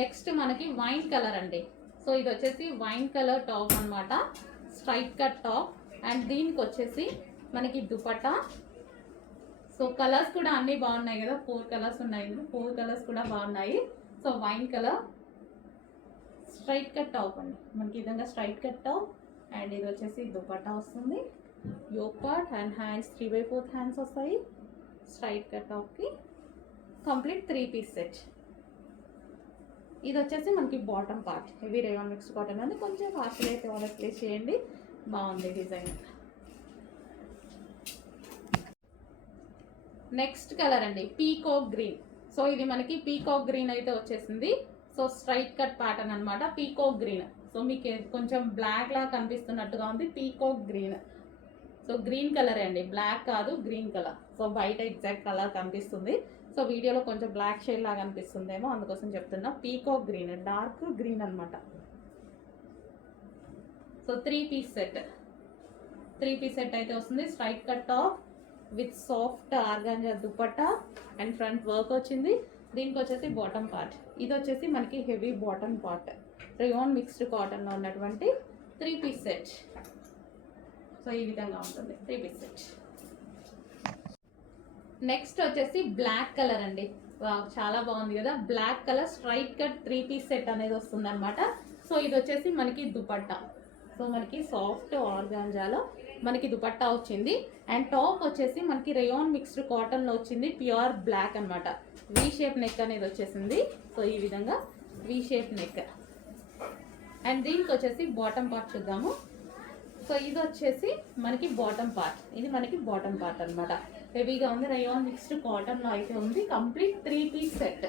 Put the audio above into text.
Next మనకి wine colour అండి. So ఇది వచ్చేసి వైన్ కలర్ టాప్ అనమాట, స్ట్రైట్ కట్ టాప్. అండ్ దీనికి వచ్చేసి మనకి దుపట్టా. సో కలర్స్ కూడా అన్నీ బాగున్నాయి కదా, 4 కలర్స్ ఉన్నాయి, 4 కలర్స్ కూడా బాగున్నాయి. So wine colour straight cut top అండి, మనకి విధంగా స్ట్రైట్ కట్ టాప్. అండ్ ఇది వచ్చేసి దుపట్టా వస్తుంది, yoke part and hands 3/4 hands వస్తాయి. స్ట్రైట్ కట్ టాప్కి కంప్లీట్ 3 పీస్ సెట్. ఇది వచ్చేసి మనకి bottom part, heavy rayon mixed cotton అని కొంచెం ఫాస్ట్గా అయితే ఆర్డర్ ప్లేస్ చేయండి, బాగుంది డిజైన్. నెక్స్ట్ కలర్ అండి పీకాక్ గ్రీన్. సో ఇది మనకి పీకాక్ గ్రీన్ అయితే వచ్చేసింది. సో స్ట్రైట్ కట్ ప్యాటర్న్ అనమాట, పీకాక్ గ్రీన్. సో మీకు కొంచెం బ్లాక్ లా కనిపిస్తున్నట్టుగా ఉంది, peacock green. So green colour అండి, బ్లాక్ కాదు గ్రీన్ కలర్. సో బయట ఎగ్జాక్ట్ కలర్ కనిపిస్తుంది, సో వీడియోలో కొంచెం బ్లాక్ షేడ్ లాగా అనిపిస్తుందేమో, అందుకోసం చెప్తున్నా. పీకాక్ గ్రీన్, డార్క్ గ్రీన్ అనమాట. So 3 piece set, 3 piece set అయితే వస్తుంది. Straight cut top with soft organza dupatta and front work వచ్చింది. దీనికి వచ్చేసి బాటమ్ పార్ట్, ఇది వచ్చేసి మనకి heavy bottom part, rayon mixed కాటన్లో ఉన్నటువంటి 3 పీస్ సెట్. సో ఈ విధంగా ఉంటుంది 3 పీస్ సెట్. నెక్స్ట్ వచ్చేసి బ్లాక్ కలర్ అండి, చాలా బాగుంది కదా, black colour straight cut 3 piece set అనేది వస్తుంది అనమాట. సో ఇది వచ్చేసి మనకి దుపట్టా. సో మనకి సాఫ్ట్ ఆర్గాంజాలో మనకి దుపట్టా వచ్చింది. అండ్ టాప్ వచ్చేసి మనకి రేయాన్ మిక్స్డ్ కాటన్లో వచ్చింది, ప్యూర్ బ్లాక్ అనమాట. వీ షేప్ నెక్ అనేది వచ్చేసింది. సో ఈ విధంగా వీ షేప్ నెక్. అండ్ దీనికి వచ్చేసి బాటమ్ పార్ట్ చూద్దాము. సో ఇది వచ్చేసి మనకి బాటమ్ పార్ట్, ఇది మనకి బాటమ్ పార్ట్ అనమాట. హెవీగా ఉంది, రేయాన్ మిక్స్డ్ కాటన్లో అయితే ఉంది. Complete 3 piece set.